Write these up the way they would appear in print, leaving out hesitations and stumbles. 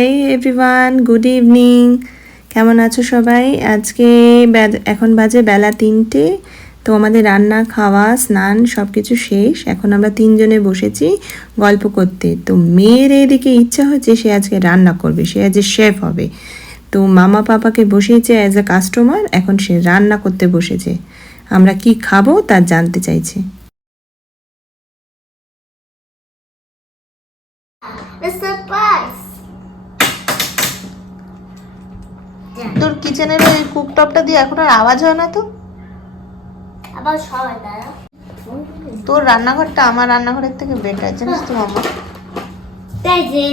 হেই everyone, good evening. কেমন আছো সবাই? আজকে এখন বাজে বেলা 3টে। তো আমাদের রান্না, খাওয়া, স্নান সব কিছু শেষ। এখন আমরা 3জনে বসেছি গল্প করতে। তো মেয়ের এদিকে ইচ্ছা হচ্ছে সে আজকে রান্না করবে, সে আজ শেফ হবে। তো মামা পাপাকে বসিয়েছে অ্যাজ এ কাস্টমার, এখন সে রান্না করতে বসেছে। আমরা কি খাবো তা জানতে চাইছে। তোর কিচেনের ওই কুকটপটা দিয়ে এখন আর আওয়াজ হয় না তো? আবার সবাই দাঁড়া। তোর রান্নাঘরটা আমার রান্নাঘরের থেকে বেটার, জানিস তো মামা? তাই যে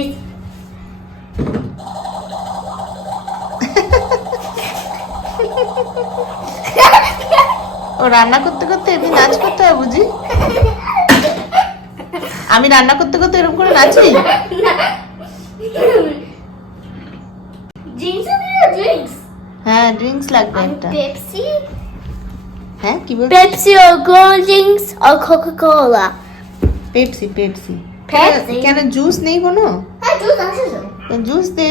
ও রান্না করতে করতে এমনি নাচ করতে হয় বুঝি? আমি রান্না করতে করতে এরকম করে নাচি? ড্রিঙ্কস আছে, ড্রিঙ্কস। হ্যাঁ, ড্রিঙ্কস লাগবে আমি একটা। পেপসি, হ্যাঁ কি বলছিস? Pepsi or cold drinks or Coca-Cola? Pepsi Pepsi. Pepsi? কেন জুস নেই কোনো? হ্যাঁ, জুস আছে তো। জুস দে।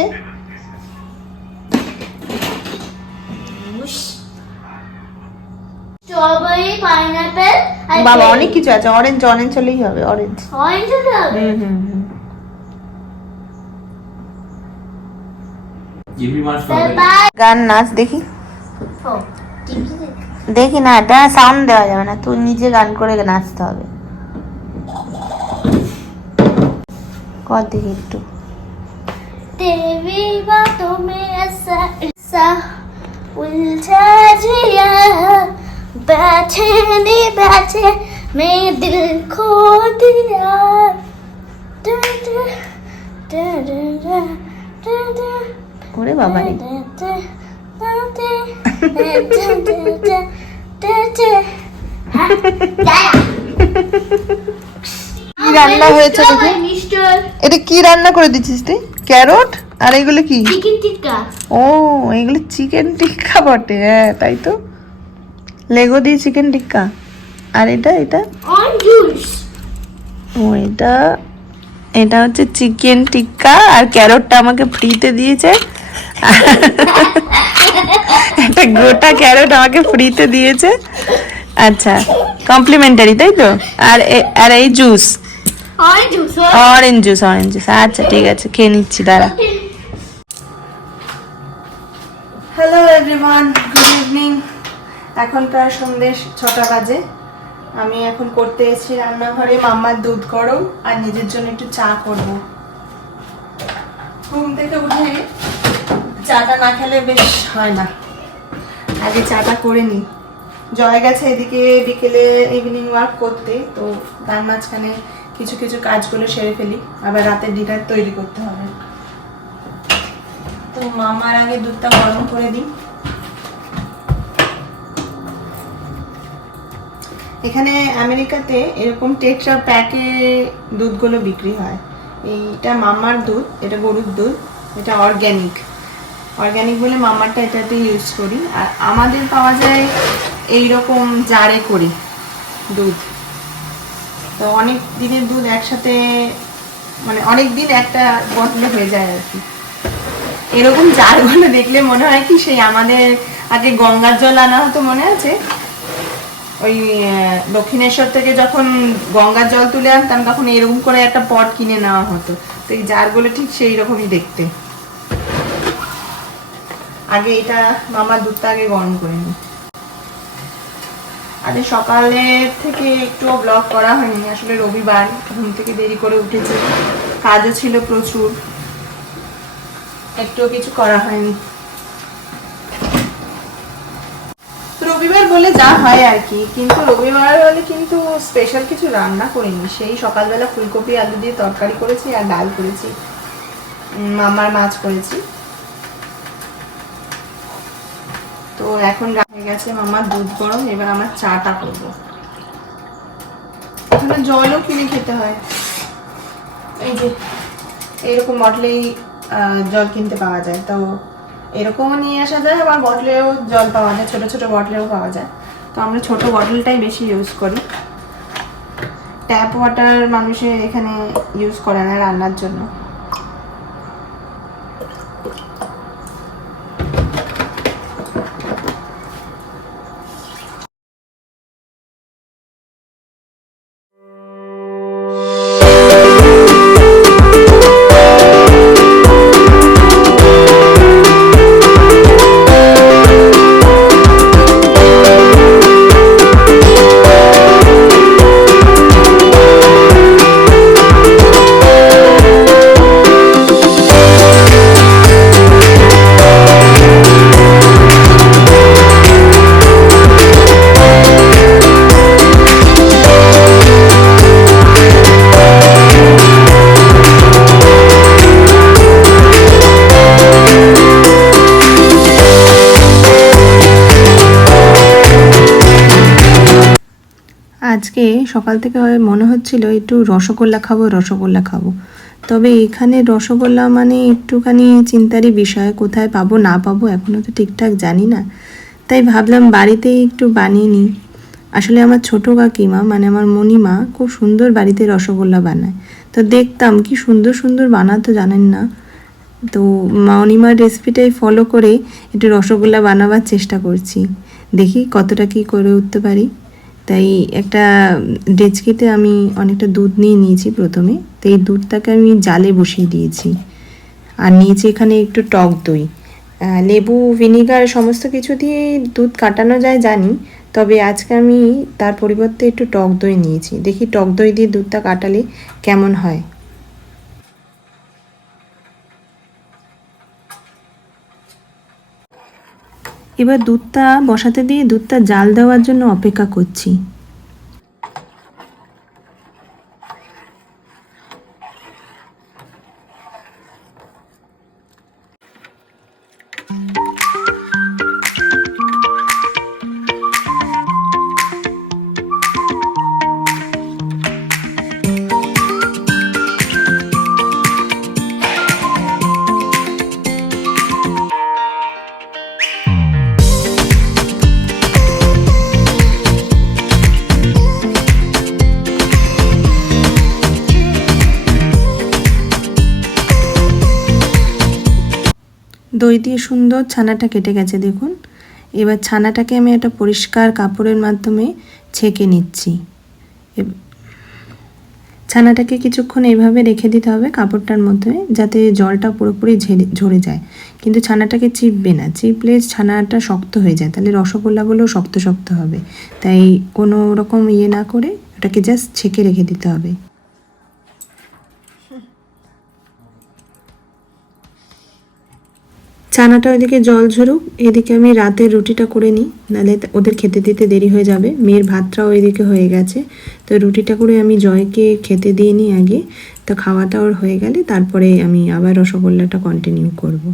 স্ট্রবেরি, পাইনাপেল আর বাবা অনেক কিছু আছে। অরেঞ্জ অরেঞ্জ হলেই হবে, অরেঞ্জ। অরেঞ্জ হবে। হুম। গান নাচ দেখি। দেখি না, এটা সাউন্ড দেওয়া যাবে না, তুই নিজে গান করে নাচতে হবে। কর দেখি একটু। तेरी बातों में ऐसा ऐसा उलझा जिया, बैठे नहीं बैठे मैं दिल खो दिया। ওরে বাবা রে, কি রান্না হয়েছে দেখি? এটা কি রান্না করে দিচ্ছিস তুই? ক্যারট আর এগুলো কি? চিকেন টিক্কা। ও, এগুলো চিকেন টিক্কা বটে। হ্যাঁ তাই তো, লেগো দিয়ে চিকেন টিক্কা। আর এটা এটা অরেঞ্জ জুস। ও, এটা এটা হচ্ছে চিকেন টিক্কা, আর ক্যারটটা আমাকে ফ্রিতে দিয়েছে। একটা গোটা ক্যারট আমাকে ফ্রিতে দিয়েছে। আচ্ছা, কমপ্লিমেন্টারি তাই তো? আর এই juice, orange juice. Orange juice. আচ্ছা ঠিক আছে, খেয়ে নিচ্ছি, দাঁড়া। Hello everyone, good evening. এখন প্রায় সন্ধ্যে 6টা বাজে। আমি এখন করতে এসেছি রান্নাঘরে মাম্মার দুধ গরম, আর নিজের জন্য একটু চা করব। ঘুম থেকে উঠে চাটা না খেলে বেশ হয় না, আগে চাটা করে নিই। জয় গেছে এদিকে বিকেলে ইভিনিং ওয়াক করতে, তো তার মাঝখানে কিছু কিছু কাজগুলো সেরে ফেলি, আবার রাতের ডিনার তৈরি করতে হবে। তো মামার আগে দুধটা গরম করে দিই। এখানে আমেরিকাতে এরকম টেট্রা প্যাকে দুধগুলো বিক্রি হয়। এইটা মামার দুধ, এটা গরুর দুধ, এটা অর্গ্যানিক বলে মামারটা এটাতে ইউজ করি। আর আমাদের পাওয়া যায় এইরকম জারে করি দুধ। তো অনেক দিনের দুধ একসাথে, মানে অনেক দিন একটা বটলে হয়ে যায় আর কি। এরকম জারগুলো দেখলে মনে হয় কি সেই আমাদের আগে গঙ্গার জল আনা হতো, মনে আছে? ওই দক্ষিণেশ্বর থেকে যখন গঙ্গার জল তুলে আনতাম তখন এরকম করে একটা পট কিনে নেওয়া হতো। তো এই জারগুলো ঠিক সেই রকমই দেখতে। আগে এটা মামার দুধটা আগে গরম করে নিই। আজ সকালে থেকে একটুও ব্লগ করা হয়নি, আসলে রবিবার, ঘুম থেকে দেরি করে উঠেছি, কাজও ছিল প্রচুর, একটুও কিছু করা হয়নি। রবিবার বলে যা হয় আর কি, কিন্তু রবিবার হলে কিন্তু স্পেশাল কিছু রান্না করিনি। সেই সকালবেলা ফুলকপি আলু দিয়ে তরকারি করেছি আর ডাল করেছি, মামার মাছ করেছি। তো এখন হয়ে গেছে মামার দুধ গরম, এবার আমার চাটা করবো। এখানে জলও কিনে খেতে হয়, এই যে এইরকম বটলেই জল কিনতে পাওয়া যায়। তো এরকমও নিয়ে আসা যায়, আবার বটলেও জল পাওয়া যায়, ছোট ছোট বটলেও পাওয়া যায়। তো আমরা ছোট বটলটাই বেশি ইউজ করি। ট্যাপ ওয়াটার মানুষে এখানে ইউজ করে না রান্নার জন্য। আজকে সকাল থেকে মনে হচ্ছিল একটু রসগোল্লা খাবো, তবে এখানে রসগোল্লা মানে একটুখানি চিন্তারই বিষয়, কোথায় পাবো না পাবো এখনও তো ঠিকঠাক জানি না। তাই ভাবলাম বাড়িতেই একটু বানিয়ে নিই। আসলে আমার ছোটো কাকিমা মানে আমার মণিমা খুব সুন্দর বাড়িতে রসগোল্লা বানায়, তো দেখতাম কি সুন্দর সুন্দর বানাতো জানেন না। তো মণিমার রেসিপিটাই ফলো করে একটু রসগোল্লা বানাবার চেষ্টা করছি, দেখি কতটা কি করে উঠতে পারি। তাই একটা ডেচকিতে আমি অনেকটা দুধ নিয়ে নিয়েছি প্রথমে, তো এই দুধটাকে আমি জালে বসিয়ে দিয়েছি। আর নিয়েছি এখানে একটু টক দই, লেবু ভিনিগার সমস্ত কিছু দিয়ে দুধ কাটানো যায় জানি, তবে আজকে আমি তার পরিবর্তে একটু টক দই নিয়েছি, দেখি টক দই দিয়ে দুধটা কাটালে কেমন হয়। এবার দুধটা বসাতে দিয়ে দুধটা জাল দেওয়ার জন্য অপেক্ষা করছি। দই দিয়ে সুন্দর ছানাটা কেটে গেছে দেখুন। এবার ছানাটাকে আমি একটা পরিষ্কার কাপড়ের মাধ্যমে ছেঁকে নিচ্ছি। ছানাটাকে কিছুক্ষণ এইভাবে রেখে দিতে হবে কাপড়টার মধ্যে, যাতে জলটা পুরোপুরি ঝরে যায়। কিন্তু ছানাটাকে চিপবে না, চিপলে ছানাটা শক্ত হয়ে যায়, তাহলে রসগোল্লাগুলো শক্ত শক্ত হবে। তাই কোনো রকম না করে ওটাকে জাস্ট ছেঁকে রেখে দিতে হবে। ছানাটা ওইদিকে জল ঝরুক, এদিকে আমি রাতের রুটিটা করে নিই, নাহলে ওদের খেতে দিতে দেরি হয়ে যাবে। মেয়ের ভাতটাও এদিকে হয়ে গেছে, তো রুটিটা করে আমি জয়কে খেতে দিয়ে নিই আগে, তো খাওয়াটা ওর হয়ে গেলে তারপরে আমি আবার রসগোল্লাটা কন্টিনিউ করব।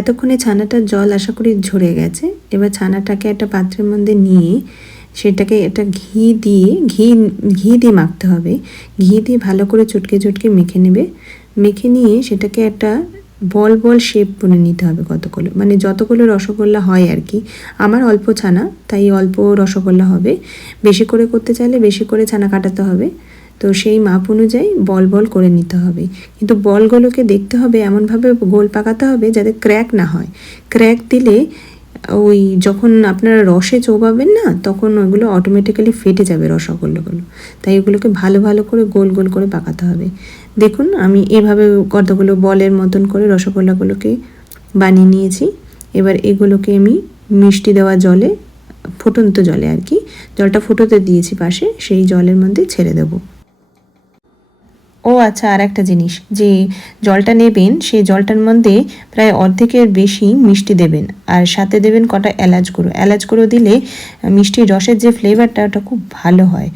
এতক্ষণে ছানাটার জল আশা করি ঝরে গেছে। এবার ছানাটাকে একটা পাত্রের মধ্যে নিয়ে সেটাকে একটা ঘি দিয়ে মাখতে হবে। ঘি দিয়ে ভালো করে চটকে চটকে মেখে নেবে। মেখে নিয়ে সেটাকে একটা বল বল শেপ করে নিতে হবে কতগুলো, মানে যতগুলো রসগোল্লা হয় আর কি। আমার অল্প ছানা, তাই অল্প রসগোল্লা হবে। বেশি করে করতে চাইলে বেশি করে ছানা কাটাতে হবে। তো সেই মাপ অনুযায়ী বল বল করে নিতে হবে, কিন্তু বলগুলোকে দেখতে হবে এমনভাবে গোল পাকাতে হবে যাতে ক্র্যাক না হয়। ক্র্যাক দিলে ওই যখন আপনারা রসে চোবাবেন না, তখন ওইগুলো অটোমেটিক্যালি ফেটে যাবে রসগোল্লাগুলো। তাই এগুলোকে ভালো ভালো করে গোল গোল করে পাকাতে হবে। দেখুন আমি এভাবে কতগুলো বলের মতন করে রসগোল্লাগুলোকে বানিয়ে নিয়েছি। এবার এগুলোকে আমি মিষ্টি দেওয়া জলে, ফুটন্ত জলে আর কি, জলটা ফুটোতে দিয়েছি পাশে, সেই জলের মধ্যে ছেড়ে দেবো। ও আচ্ছা, আর একটা জিনিস, যে জলটা নেবেন সেই জলটার মধ্যে প্রায় অর্ধেকের বেশি মিষ্টি দেবেন, আর সাথে দেবেন কটা এলাচ গুঁড়ো। এলাচ গুঁড়ো দিলে মিষ্টির রসের যে ফ্লেভারটা ওটা খুব ভালো হয়।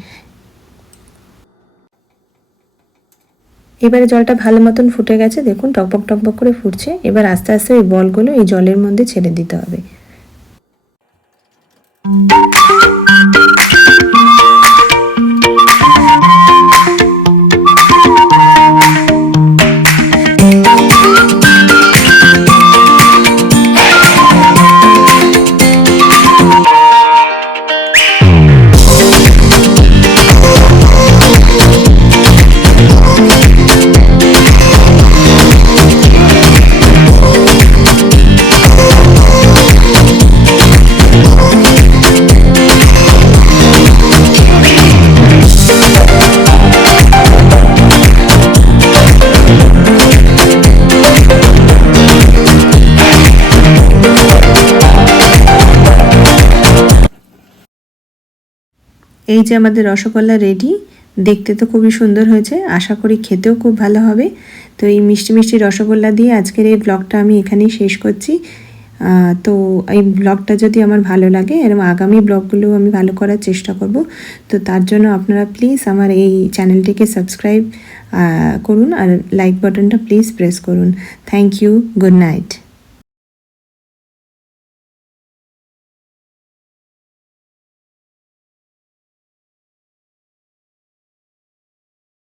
এবারে জলটা ভালো মতন ফুটে গেছে, দেখুন টকবক টকবক করে ফুটছে। এবার আস্তে আস্তে ওই বলগুলো এই জলের মধ্যে ছেড়ে দিতে হবে। এই যে আমাদের রসগোল্লা রেডি, দেখতে তো খুবই সুন্দর হয়েছে, আশা করি খেতেও খুব ভালো হবে। তো এই মিষ্টি মিষ্টি রসগোল্লা দিয়ে আজকের এই ব্লগটা আমি এখানেই শেষ করছি। তো এই ব্লগটা যদি আমার ভালো লাগে এবং আগামী ব্লগগুলো আমি ভালো করার চেষ্টা করব, তো তার জন্য আপনারা প্লিজ আমার এই চ্যানেলটিকে সাবস্ক্রাইব করুন আর লাইক বাটনটা প্লিজ প্রেস করুন। Thank you, good night.